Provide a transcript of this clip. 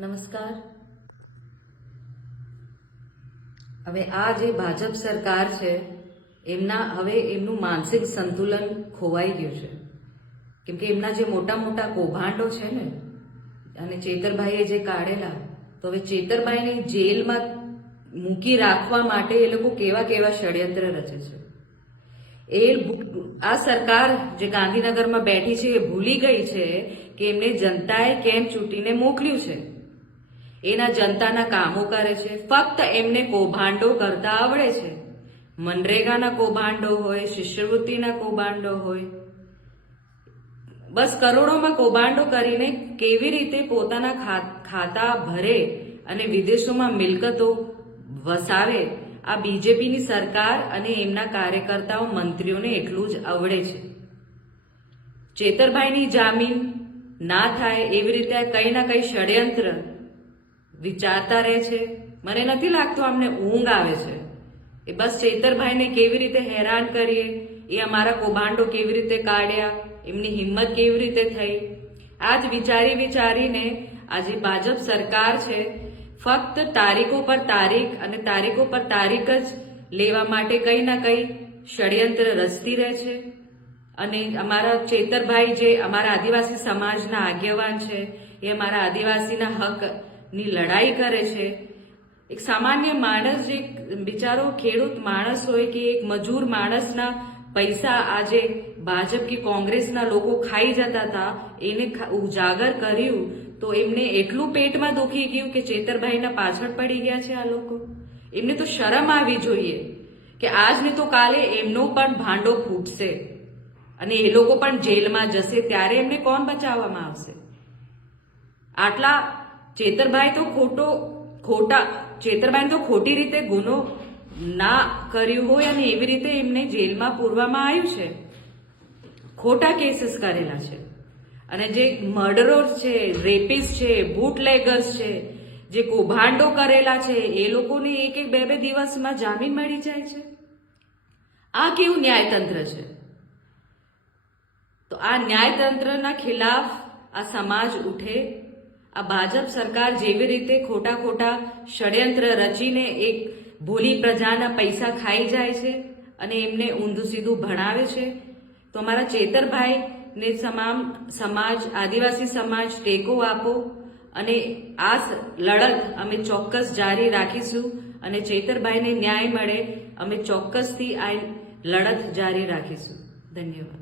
નમસ્કાર। હવે આ જે ભાજપ સરકાર છે એમનું માનસિક સંતુલન ખોવાઈ ગયું છે, કેમ કે એમના જે મોટા મોટા કૌભાંડો છે ને, અને ચેતરભાઈએ જે કાઢેલા, તો હવે ચેતરભાઈને જેલમાં મૂકી રાખવા માટે એ લોકો કેવા કેવા ષડયંત્ર રચે છે। આ સરકાર જે ગાંધીનગરમાં બેઠી છે એ ભૂલી ગઈ છે કે એમને જનતાએ કેમ ચૂંટીને મોકલ્યું છે। એના જનતાના કામો કરે છે, ફક્ત એમને કૌભાંડો કરતા આવડે છે। મનરેગાના કૌભાંડો હોય, શિષ્યવૃત્તિના કૌભાંડો હોય, બસ કરોડોમાં કૌભાંડો કરીને કેવી રીતે પોતાના ખાતા ભરે અને વિદેશોમાં મિલકતો વસાવે, આ બીજેપીની સરકાર અને એમના કાર્યકર્તાઓ મંત્રીઓને એટલું જ આવડે છે। ચેતરભાઈની જામીન ના થાય એવી રીતે કઈ ના કઈ ષડયંત્ર વિચારતા રહે છે। મને નથી લાગતું અમને ઊંઘ આવે છે એ બસ ચેતરભાઈને કેવી રીતે હેરાન કરીએ, એ અમારા કૌભાંડો કેવી રીતે કાઢ્યા, એમની હિંમત કેવી રીતે થઈ, આ જ વિચારીને આજે ભાજપ સરકાર છે ફક્ત તારીખો પર તારીખ અને તારીખો પર તારીખ જ લેવા માટે કઈ ના કઈ ષડયંત્ર રચતી રહે છે। અને અમારા ચેતરભાઈ જે અમારા આદિવાસી સમાજના આગેવાન છે, એ અમારા આદિવાસીના હકની લડાઈ કરે છે। એક સામાન્ય માણસ, જે બિચારો ખેડૂત માણસ હોય કે એક મજૂર માણસના પૈસા આજે ભાજપ કે કોંગ્રેસના લોકો ખાઈ જતા હતા, એને ઉજાગર કર્યું તો એમને એટલું પેટમાં દુખી ગયું કે ચેતરભાઈના પાછળ પડી ગયા છે આ લોકો। એમને તો શરમ આવી જોઈએ કે આજને તો કાલે એમનો પણ ભાંડો ફૂટશે અને એ લોકો પણ જેલમાં જશે, ત્યારે એમને કોણ બચાવવામાં આવશે? આટલા ચેતરભાઈ તો ખોટી રીતે ગુનો ના કર્યું હોય અને એવી રીતે એમને જેલમાં પૂરવામાં આવ્યું છે, ખોટા કેસીસ કરેલા છે। અને જે મર્ડરર્સ છે, રેપિસ્ટ છે, બુટલેગર્સ છે, જે કૌભાંડો કરેલા છે, એ લોકોને એક બે દિવસમાં જામીન મળી જાય છે। આ કેવું ન્યાયતંત્ર છે? તો આ ન્યાયતંત્રના ખિલાફ આ સમાજ ઉઠે। આ ભાજપ સરકાર જેવી રીતે ખોટા ષડયંત્ર રચીને એક ભોળી પ્રજાના પૈસા ખાઈ જાય છે અને એમને ઊંધું સીધું ભણાવે છે, તો અમારા ચેતરભાઈને તમામ સમાજ, આદિવાસી સમાજ ટેકો આપો અને આ લડત અમે ચોક્કસ જારી રાખીશું અને ચેતરભાઈને ન્યાય મળે અમે ચોક્કસથી આ લડત જારી રાખીશું। ધન્યવાદ।